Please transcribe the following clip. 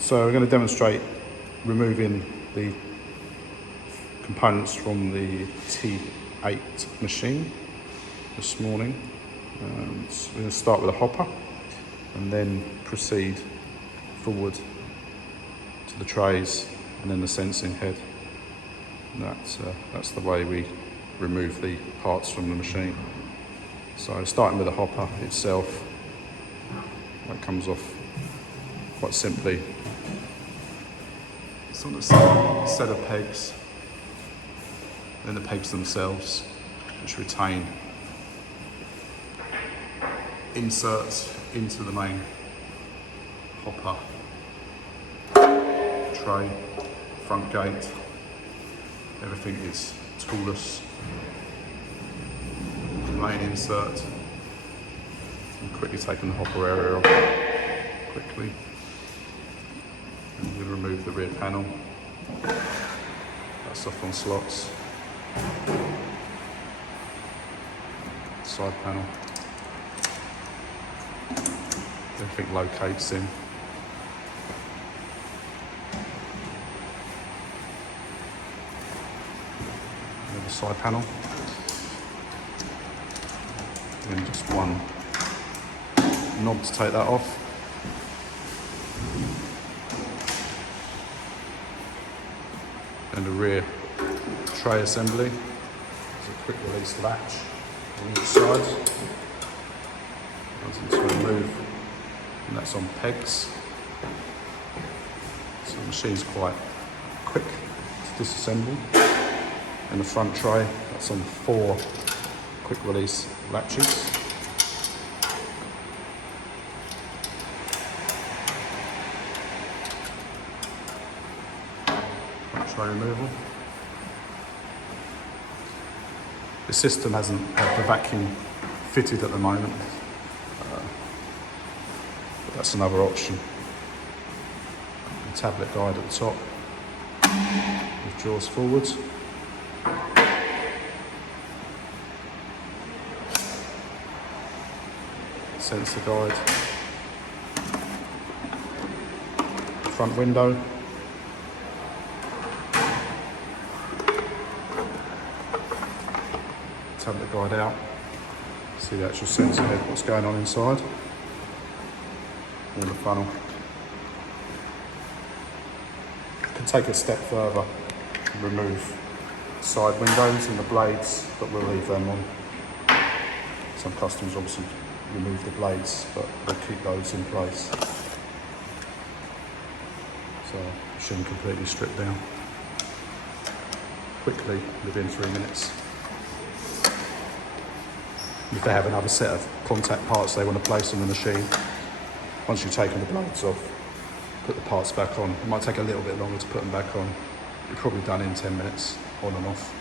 So we're going to demonstrate removing the components from the T8 machine this morning. So we're going to start with a hopper and then proceed forward to the trays and then the sensing head. And that's the way we remove the parts from the machine. So starting with the hopper itself, that comes off quite simply. It's on a set of pegs, then the pegs themselves, which retain inserts into the main hopper tray, front gate. Everything is toolless. The main insert. I'm quickly taking the hopper area off quickly. And we'll remove the rear panel. That's off on slots. Side panel. Everything locates in. And the side panel. Then just one knob to take that off. And a rear tray assembly. There's a quick release latch on each side. Goes into a move, and that's on pegs. So the machine's quite quick to disassemble. And the front tray, that's on 4 quick release latches. Tray removal. The system hasn't had the vacuum fitted at the moment, but that's another option. The tablet guide at the top with jaws forwards. Sensor guide. Front window. Tablet guide out, see the actual sensor head, what's going on inside, and the funnel. You can take a step further and remove side windows and the blades, but we'll leave them on. Some customers obviously remove the blades, but we'll keep those in place. So machine completely stripped down quickly within 3 minutes. If they have another set of contact parts they want to place on the machine, once you've taken the blades off, put the parts back on. It might take a little bit longer to put them back on. You're probably done in 10 minutes, on and off.